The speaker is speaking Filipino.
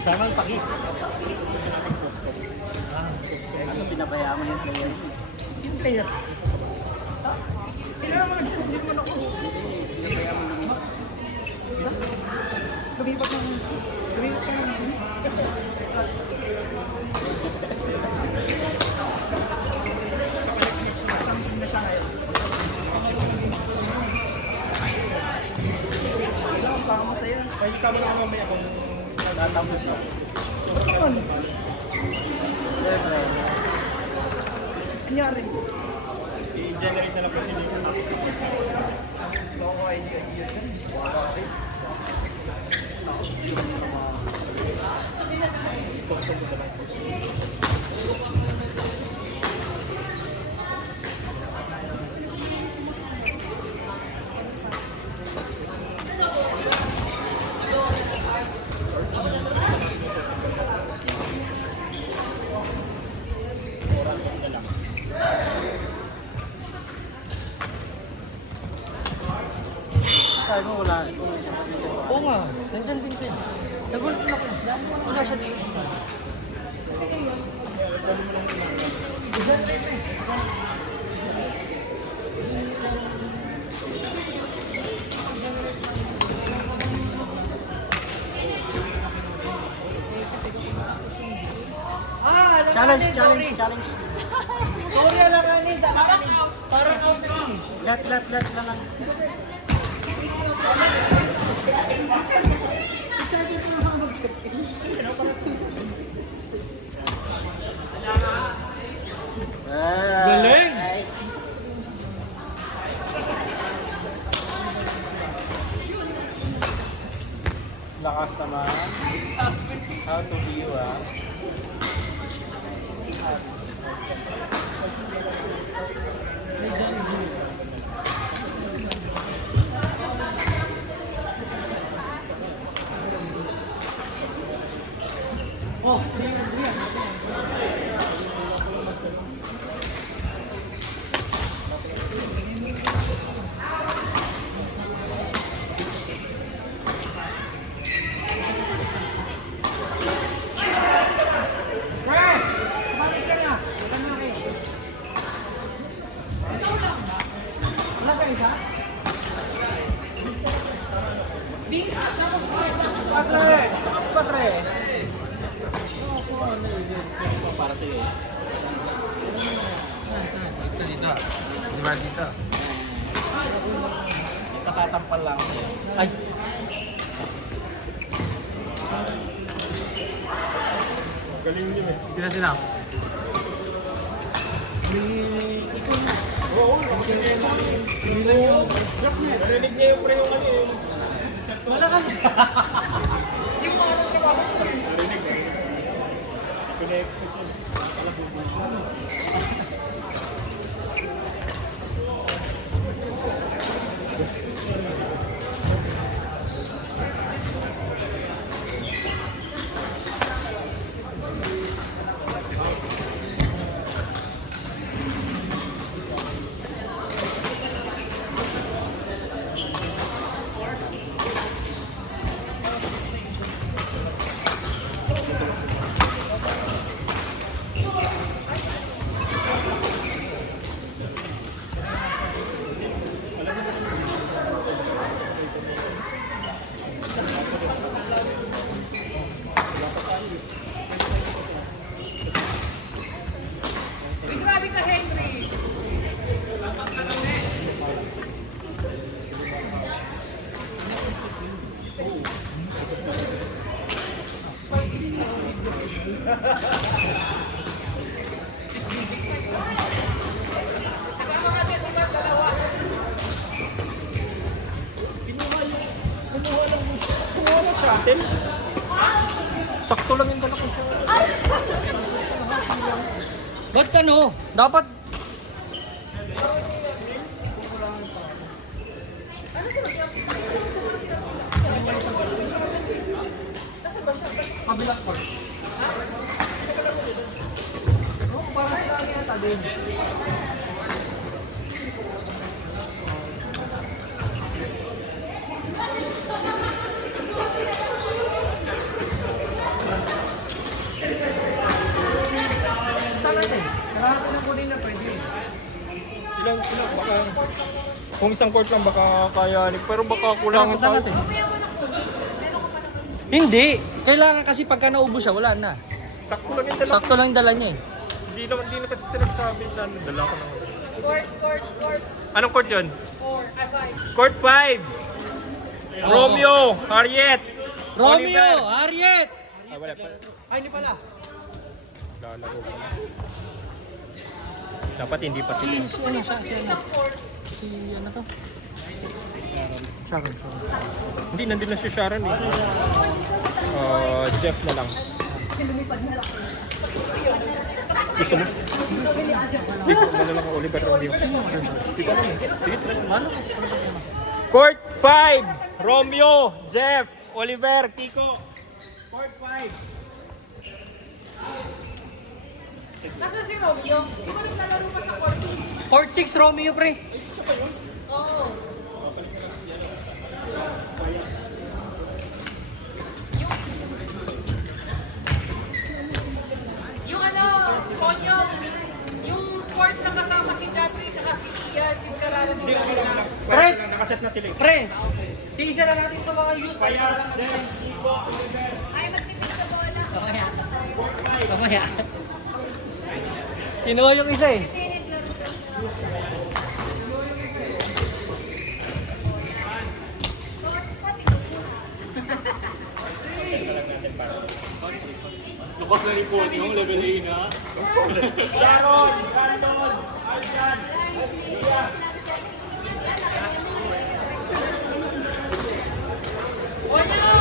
Sana magpakis. Kasi pinabayaan mo yung player. Sino player? Sino naman nagsundi mo na ako? Pinabayaan mo yung Lumipat ng... Lumipat ng... Something na siya ngayon. Sama sa'yo. Ay, tama na mamaya kung nagtatapos siya. Ba't naman? Siyempre. Anyari? I-generate na lang kasi yung Loko idea yan. sabi mo wala. Oo nga, nandyan din siya. Nagulat na ako. Wala siya dito. Challenge, challenge, challenge. Sorry, alanganin. Parang out na siya. Let na lang. Excited ko na mag-check in. Galing! Lakas naman. How to view Oh, Patre! Para sa'yo eh. Dito. Di ba dito? Nakatampal lang. ay. Galing yun eh. Sino sino? Oo, narinig niya yung pre yung ano eh. Wala kasi. Di mo ano na ba? Narinig. Pina-expect yun. Grabe ka, Henry. Kumuha ng shuttle. Sakto lang yung dala ko siya. Ba't ano? Dapat... Kabilang court. Oh, parang lagi na din. sila. Baka, kung isang court lang baka kaya, pero baka kulangan Punta tayo. natin. Hindi. Kailangan kasi pagka naubos siya, wala na. Sakto lang yung dala. Sakto lang dala niya eh. Hindi na kasi sila sabi dyan. Dala ko lang. Court. Anong court yun? 5. Court 5. Romeo, Harriet. Romeo, Oliver. Harriet! Ay, wala pa. Ay, hindi pala. Lalaro ko. Dapat hindi pa sila. Si ano siya, si ano? Si ano to? Sharon. Hindi, nandun na si Sharon eh. Jeff na lang. Gusto mo? Hindi ko ano lang ang Oliver Romeo. Hindi ko alam eh. Sige, try mo. Ano? Court 5, Romeo, Jeff, Oliver, Kiko. Court 5. Nasaan si Romeo? Di ba naglalaro pa sa court 6? Court 6, Romeo pre. Oo. Yung ano, Ponyo, yung court na kasama si Jatri tsaka si Ian, si Carrara Hindi nila. ako lang. Pre! Nakaset na sila eh. Pre, tiisa na natin ito mga use. Payas, Jeff, Kiko, Oliver. Ay, magtipid sa bola. Mamaya. Mamaya. Kinuha yung isa eh. Lukas na report yung level A na. Sharon, Brandon, Aljan, Lia. Ponyo!